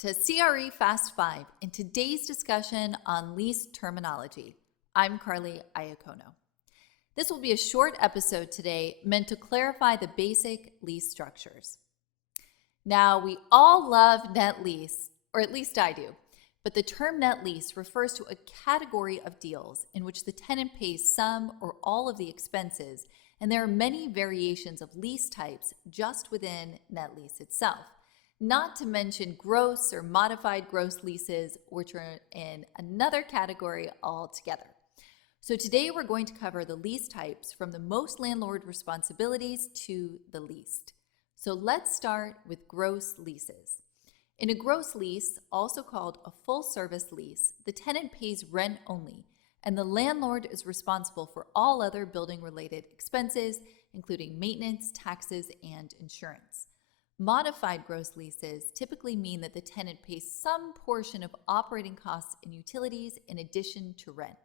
to CRE Fast 5 in today's discussion on lease terminology. I'm Carly Iacono. This will be a short episode today meant to clarify the basic lease structures. Now, we all love net lease, or at least I do, but the term net lease refers to a category of deals in which the tenant pays some or all of the expenses, and there are many variations of lease types just within net lease itself. Not to mention gross or modified gross leases, which are in another category altogether. So today we're going to cover the lease types from the most landlord responsibilities to the least. So let's start with gross leases. In a gross lease, also called a full-service lease, the tenant pays rent only, and the landlord is responsible for all other building-related expenses, including maintenance, taxes, and insurance. Modified gross leases typically mean that the tenant pays some portion of operating costs and utilities in addition to rent.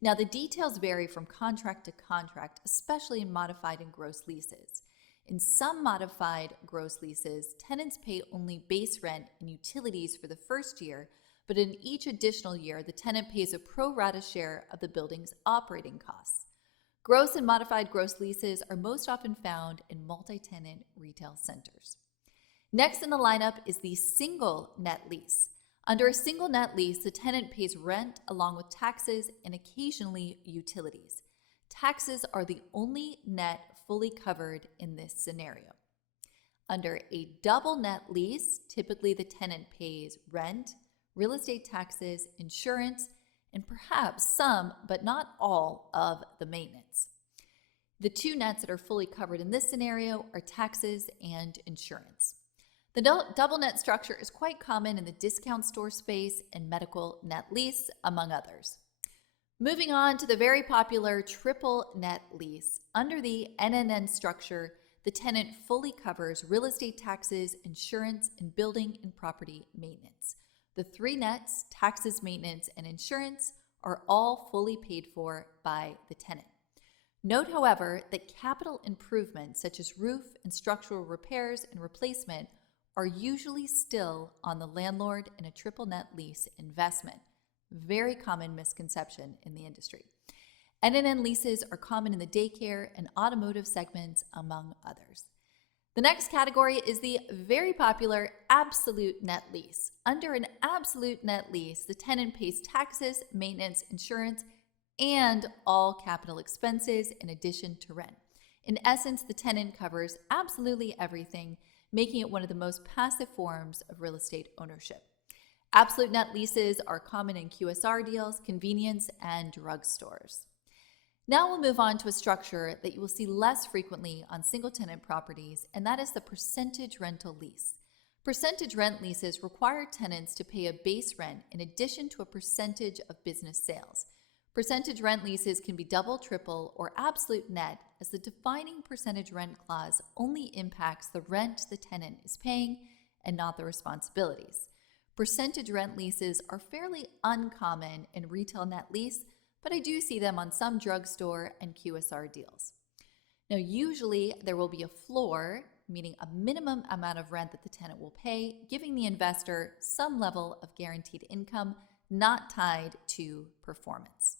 Now, the details vary from contract to contract, especially in modified and gross leases. In some modified gross leases, tenants pay only base rent and utilities for the first year, but in each additional year, the tenant pays a pro rata share of the building's operating costs. Gross and modified gross leases are most often found in multi-tenant retail centers. Next in the lineup is the single net lease. Under a single net lease, the tenant pays rent along with taxes and occasionally utilities. Taxes are the only net fully covered in this scenario. Under a double net lease, typically the tenant pays rent, real estate taxes, insurance, and perhaps some, but not all, of the maintenance. The two nets that are fully covered in this scenario are taxes and insurance. The double net structure is quite common in the discount store space and medical net lease, among others. Moving on to the very popular triple net lease. Under the NNN structure, the tenant fully covers real estate taxes, insurance, and building and property maintenance. The three nets, taxes, maintenance, and insurance, are all fully paid for by the tenant. Note, however, that capital improvements such as roof and structural repairs and replacement are usually still on the landlord in a triple net lease investment. Very common misconception in the industry. NNN leases are common in the daycare and automotive segments, among others. The next category is the very popular absolute net lease. Under an absolute net lease, the tenant pays taxes, maintenance, insurance, and all capital expenses in addition to rent. In essence, the tenant covers absolutely everything, making it one of the most passive forms of real estate ownership. Absolute net leases are common in QSR deals, convenience, and drugstores. Now we'll move on to a structure that you will see less frequently on single-tenant properties, and that is the percentage rental lease. Percentage rent leases require tenants to pay a base rent in addition to a percentage of business sales. Percentage rent leases can be double, triple, or absolute net, as the defining percentage rent clause only impacts the rent the tenant is paying and not the responsibilities. Percentage rent leases are fairly uncommon in retail net lease, but I do see them on some drugstore and QSR deals. Now, usually there will be a floor, meaning a minimum amount of rent that the tenant will pay, giving the investor some level of guaranteed income not tied to performance.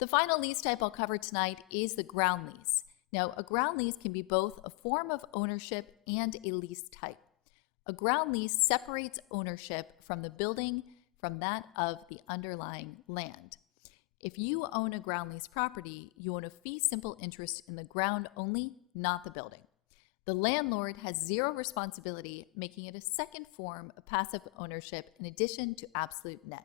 The final lease type I'll cover tonight is the ground lease. Now, a ground lease can be both a form of ownership and a lease type. A ground lease separates ownership from the building from that of the underlying land. If you own a ground lease property, you own a fee simple interest in the ground only, not the building. The landlord has zero responsibility, making it a second form of passive ownership in addition to absolute net.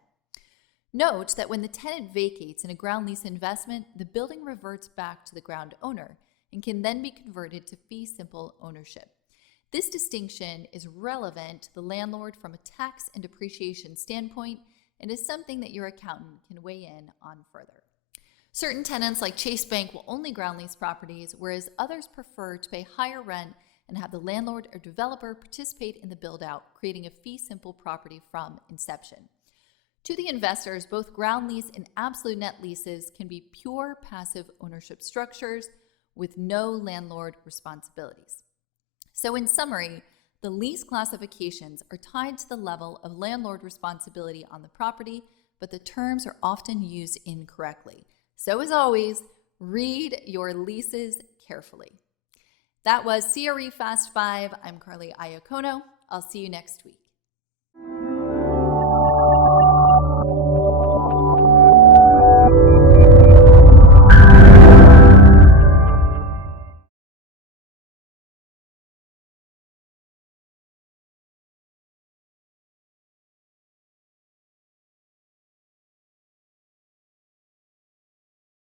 Note that when the tenant vacates in a ground lease investment, the building reverts back to the ground owner and can then be converted to fee simple ownership. This distinction is relevant to the landlord from a tax and depreciation standpoint and is something that your accountant can weigh in on further. Certain tenants like Chase Bank will only ground lease properties, whereas others prefer to pay higher rent and have the landlord or developer participate in the build-out, creating a fee simple property from inception. To the investors, both ground lease and absolute net leases can be pure passive ownership structures with no landlord responsibilities. So in summary, The lease classifications are tied to the level of landlord responsibility on the property, but the terms are often used incorrectly. So as always, read your leases carefully. That was CRE Fast 5. I'm Carly Iacono. I'll see you next week.